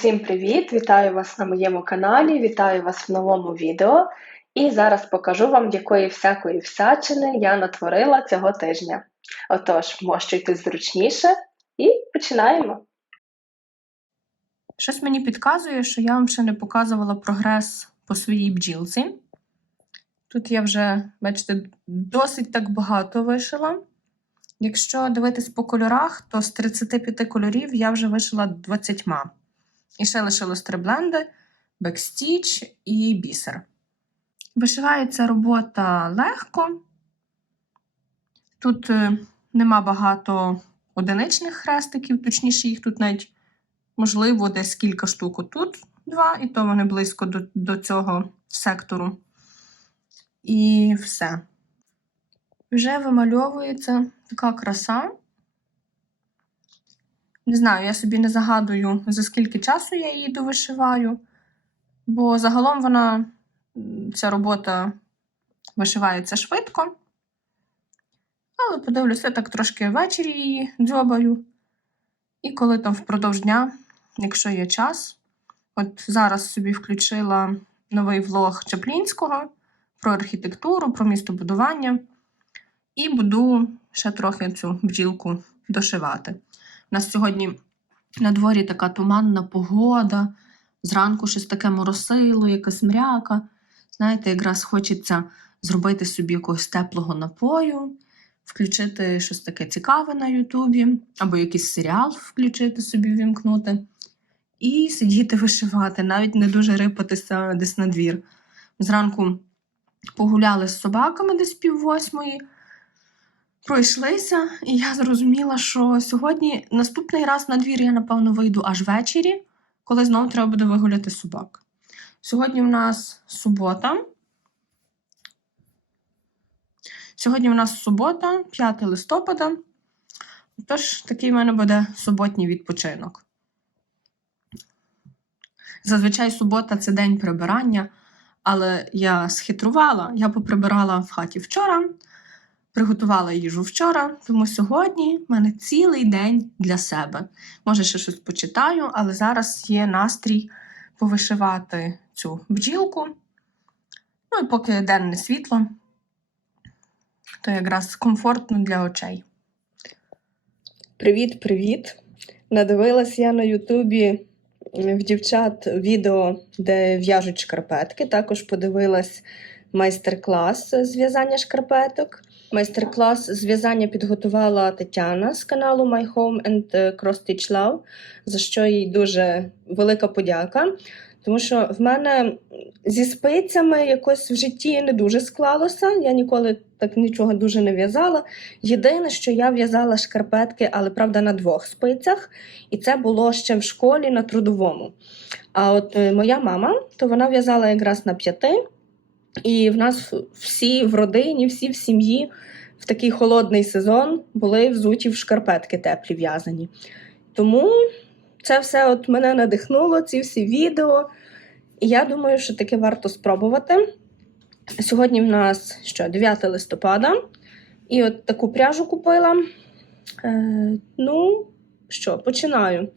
Усім привіт! Вітаю вас на моєму каналі, вітаю вас в новому відео. І зараз покажу вам, якої всякої всячини я натворила цього тижня. Отож, мощуйтесь зручніше і починаємо. Щось мені підказує, що я вам ще не показувала прогрес по своїй бджілці. Тут я вже, бачите, досить так багато вишила. Якщо дивитись по кольорах, то з 35 кольорів я вже вишила 20. І ще лишилось три бленди, бекстіч і бісер. Вишивається робота легко. Тут е, нема багато одиничних хрестиків, точніше, їх тут навіть, можливо, десь кілька штук тут два, і то вони близько до, до цього сектору. І все. Вже вимальовується така краса. Не знаю, я собі не загадую, за скільки часу я її довишиваю, бо загалом вона, ця робота вишивається швидко. Але подивлюся, так трошки ввечері її дзьобаю. І коли там впродовж дня, якщо є час, от зараз собі включила новий влог Чаплінського про архітектуру, про містобудування. І буду ще трохи цю бджілку дошивати. У нас сьогодні на дворі така туманна погода, зранку щось таке моросило, якась мряка. Знаєте, якраз хочеться зробити собі якогось теплого напою, включити щось таке цікаве на Ютубі, або якийсь серіал включити собі, вімкнути, і сидіти вишивати, навіть не дуже рипатися десь на двір. Зранку погуляли з собаками десь пів восьмої пройшлися, і я зрозуміла, що сьогодні наступний раз на двір я, напевно, вийду аж ввечері, коли знову треба буде вигуляти собак. Сьогодні в нас субота. Сьогодні в нас субота, 5 листопада. Тож такий в мене буде суботній відпочинок. Зазвичай субота це день прибирання, але я схитрувала, я поприбирала в хаті вчора. Приготувала їжу вчора, тому сьогодні в мене цілий день для себе. Може, ще щось почитаю, але зараз є настрій повишивати цю бджілку. Ну і поки денне світло, то якраз комфортно для очей. Привіт, привіт! Надивилась я на Ютубі в дівчат відео, де в'яжуть шкарпетки. Також подивилась майстер-клас з в'язання шкарпеток. Майстер-клас з в'язання підготувала Тетяна з каналу My Home and Cross Stitch Love, за що їй дуже велика подяка. Тому що в мене зі спицями якось в житті не дуже склалося. Я ніколи так нічого дуже не в'язала. Єдине, що я в'язала шкарпетки, але правда на двох спицях, і це було ще в школі на трудовому. А от е, моя мама, то вона в'язала якраз на п'яти. І в нас всі в родині, всі в сім'ї в такий холодний сезон були взуті в шкарпетки теплі в'язані. Тому це все от мене надихнуло, ці всі відео. І я думаю, що таке варто спробувати. Сьогодні в нас що, 9 листопада, і от таку пряжу купила. Е, ну, що, починаю.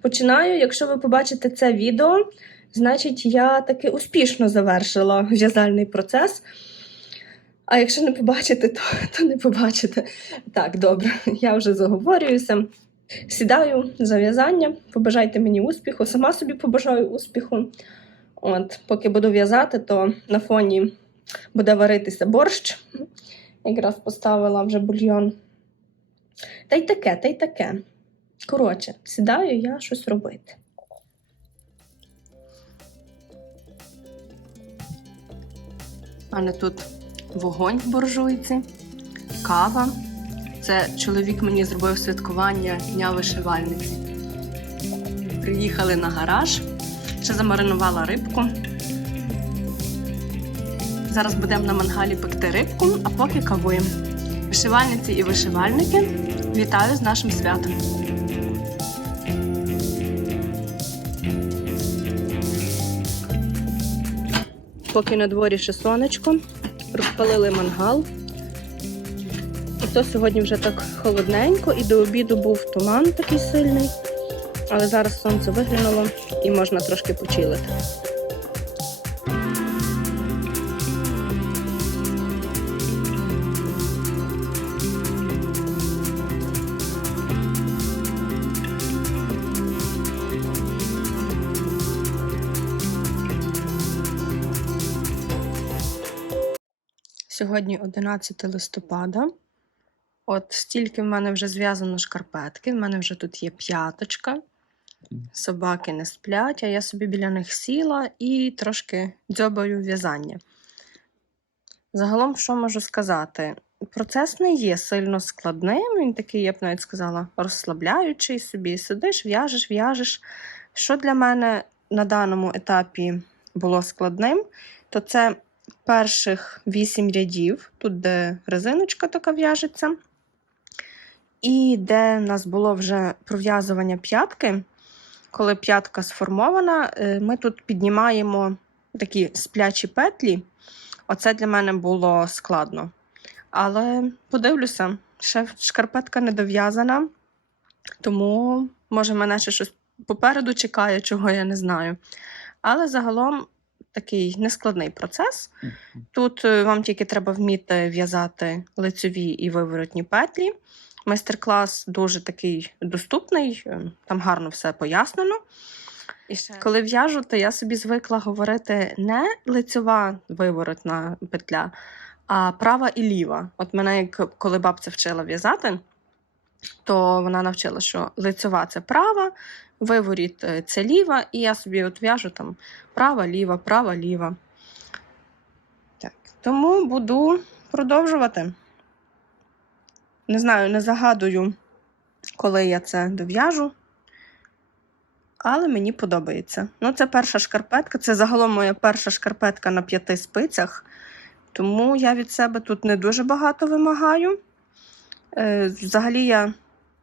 Починаю, якщо ви побачите це відео, значить, я таки успішно завершила в'язальний процес. А якщо не побачите, то, то не побачите. Так, добре, я вже заговорююся. Сідаю за в'язання, побажайте мені успіху, сама собі побажаю успіху. От, Поки буду в'язати, то на фоні буде варитися борщ. Якраз поставила вже бульйон. Та й таке, та й таке. Коротше, сідаю я щось робити. У мене тут вогонь в буржуйці, кава. Це чоловік мені зробив святкування Дня вишивальниці. Приїхали на гараж, ще замаринувала рибку. Зараз будемо на мангалі пекти рибку, а поки кавуємо. Вишивальниці і вишивальники, вітаю з нашим святом! Поки на дворі ще сонечко, розпалили мангал. І то сьогодні вже так холодненько, і до обіду був туман такий сильний. Але зараз сонце виглянуло і можна трошки почилити. Сьогодні 11 листопада. От стільки в мене вже зв'язано шкарпетки. В мене вже тут є п'яточка. Собаки не сплять, а я собі біля них сіла і трошки дзьобаю в'язання. Загалом, що можу сказати? Процес не є сильно складним, він такий, я б навіть сказала, розслабляючий собі. Сидиш, в'яжеш, в'яжеш. Що для мене на даному етапі було складним, то це перших вісім рядів, тут де резиночка така в'яжеться, і де в нас було вже пров'язування п'ятки. Коли п'ятка сформована, е, ми тут піднімаємо такі сплячі петлі. Оце для мене було складно. Але подивлюся, ще шкарпетка не дов'язана, тому може мене ще щось попереду чекає, чого я не знаю. Але загалом такий нескладний процес. Тут е, вам тільки треба вміти в'язати лицеві і виворотні петлі. Майстер-клас дуже такий доступний, е, там гарно все пояснено. І ще... Коли в'яжу, то я собі звикла говорити не лицева виворотна петля, а права і ліва. От мене, як коли бабця вчила в'язати, то вона навчила, що лицева це права, виворіт е, це ліва, і я собі от в'яжу там права, ліва, права, ліва. Так. Тому буду продовжувати. Не знаю, не загадую, коли я це дов'яжу. Але мені подобається. Ну, це перша шкарпетка. Це загалом моя перша шкарпетка на п'яти спицях. Тому я від себе тут не дуже багато вимагаю. Е, взагалі, я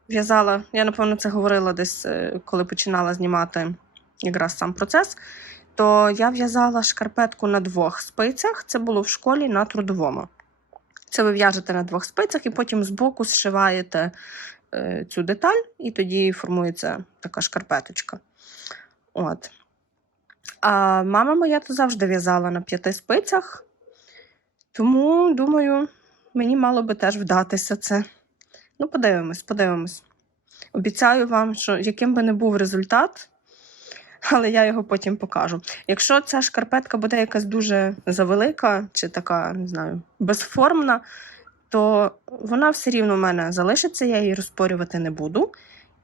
в'язала, я, напевно, це говорила десь, е, коли починала знімати якраз сам процес. То я в'язала шкарпетку на двох спицях. Це було в школі на трудовому. Це ви в'яжете на двох спицях і потім збоку зшиваєте е, цю деталь, і тоді формується така шкарпеточка. От. А мама моя то завжди в'язала на п'яти спицях, тому, думаю, мені мало би теж вдатися це. Ну, подивимось, подивимось. Обіцяю вам, що яким би не був результат, але я його потім покажу. Якщо ця шкарпетка буде якась дуже завелика чи така, не знаю, безформна, то вона все рівно в мене залишиться, я її розпорювати не буду.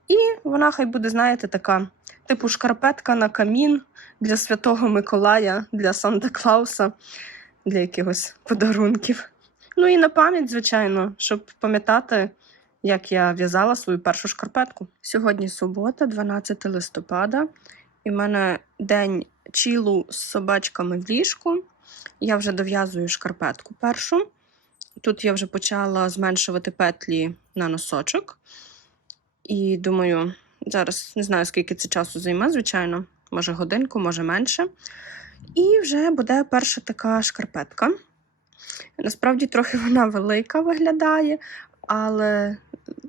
І вона хай буде, знаєте, така, типу шкарпетка на камін для Святого Миколая, для Санта Клауса, для якихось подарунків. Ну і на пам'ять, звичайно, щоб пам'ятати, як я в'язала свою першу шкарпетку. Сьогодні субота, 12 листопада, і в мене день чілу з собачками в ліжку. Я вже дов'язую шкарпетку першу. Тут я вже почала зменшувати петлі на носочок. І думаю, зараз не знаю, скільки це часу займе, звичайно, може годинку, може менше. І вже буде перша така шкарпетка. Насправді, трохи вона велика виглядає, але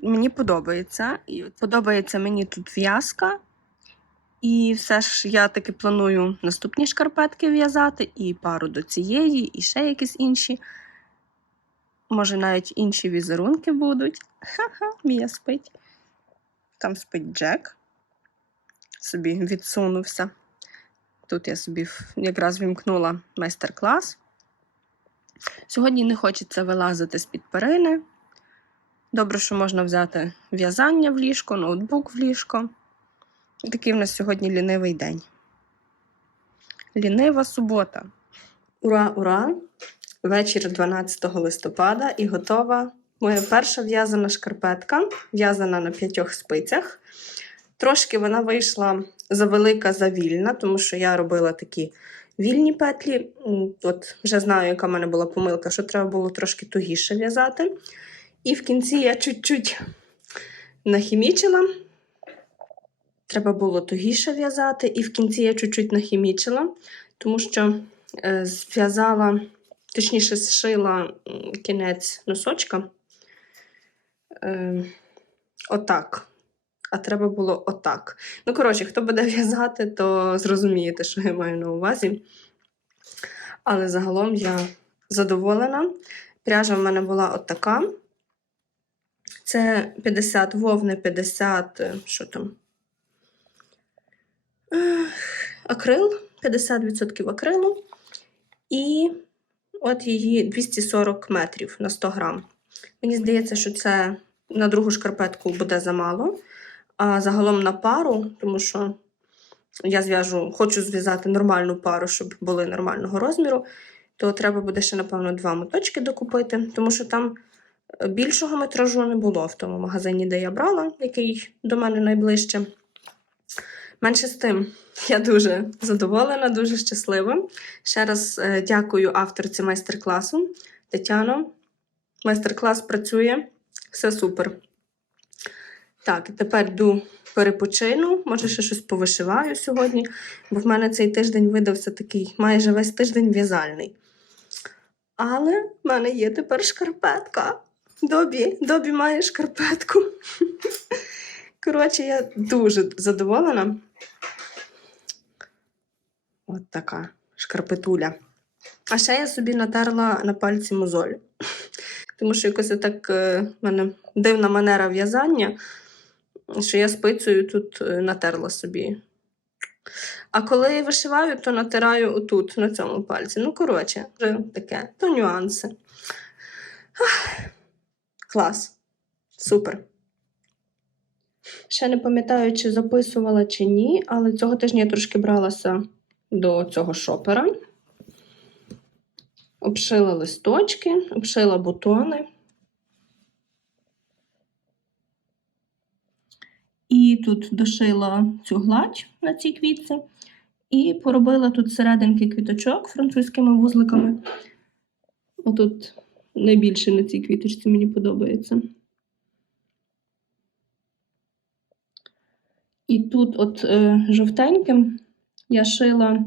мені подобається. І подобається мені тут в'язка. І все ж я таки планую наступні шкарпетки в'язати, і пару до цієї, і ще якісь інші. Може, навіть інші візерунки будуть. Ха-ха, Мія спить. Там спить Джек. Собі відсунувся. Тут я собі якраз вімкнула майстер-клас. Сьогодні не хочеться вилазити з-під перини. Добре, що можна взяти в'язання в ліжко, ноутбук в ліжко. І Такий в нас сьогодні лінивий день. Лінива субота. Ура, ура! Вечір 12 листопада і готова моя перша в'язана шкарпетка, в'язана на п'ятьох спицях. Трошки вона вийшла завелика, завільна, тому що я робила такі вільні петлі. От вже знаю, яка в мене була помилка, що треба було трошки тугіше в'язати. І в кінці я чуть-чуть нахімічила. Треба було тугіше в'язати, і в кінці я чуть-чуть нахімічила, тому що е, зв'язала, точніше, зшила кінець носочка. Е, отак. а треба було отак. Ну, коротше, хто буде в'язати, то зрозумієте, що я маю на увазі. Але загалом я задоволена. Пряжа в мене була отака. Це 50 вовни, 50, е, що там? Акрил, 50% акрилу. І от її 240 метрів на 100 грам. Мені здається, що це на другу шкарпетку буде замало. А загалом на пару, тому що я зв'яжу, хочу зв'язати нормальну пару, щоб були нормального розміру, то треба буде ще, напевно, два моточки докупити, тому що там більшого метражу не було в тому магазині, де я брала, який до мене найближче. Менше з тим, я дуже задоволена, дуже щаслива. Ще раз е, дякую авторці майстер-класу Тетяно. Майстер-клас працює, все супер. Так, тепер йду перепочину, може ще щось повишиваю сьогодні, бо в мене цей тиждень видався такий майже весь тиждень в'язальний. Але в мене є тепер шкарпетка. Добі, Добі має шкарпетку. Коротше, я дуже задоволена. От така шкарпетуля. А ще я собі натерла на пальці мозоль. Тому що якось так е, в мене дивна манера в'язання, що я спицею тут е, натерла собі. А коли вишиваю, то натираю отут, на цьому пальці. Ну, коротше, таке, то нюанси. Ах, клас. Супер. Ще не пам'ятаю, чи записувала, чи ні, але цього тижня я трошки бралася до цього шопера. Обшила листочки, обшила бутони. І тут дошила цю гладь на цій квітці. І поробила тут серединки квіточок французькими вузликами. Отут найбільше на цій квіточці мені подобається. І тут, от е, жовтеньким, я шила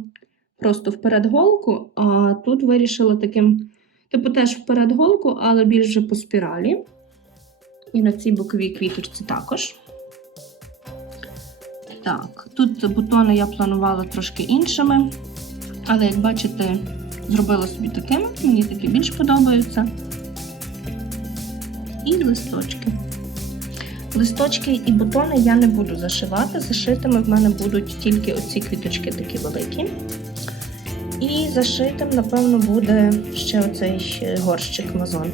просто вперед голку, а тут вирішила таким, типу, теж вперед голку, але більш вже по спіралі. І на цій боковій квіточці також. Так, тут бутони я планувала трошки іншими, але, як бачите, зробила собі такими, мені такі більш подобаються. І листочки. Листочки і бутони я не буду зашивати. Зашитими в мене будуть тільки оці квіточки такі великі. І зашитим, напевно, буде ще оцей горщик мазон.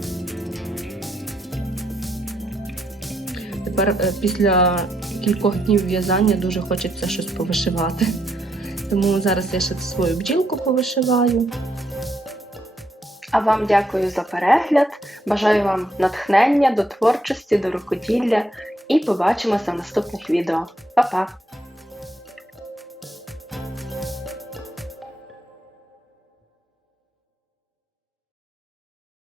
Тепер е, після кількох днів в'язання дуже хочеться щось повишивати. Тому зараз я ще свою бджілку повишиваю. А вам дякую за перегляд. Бажаю вам натхнення до творчості, до рукоділля і побачимося в наступних відео. Па-па!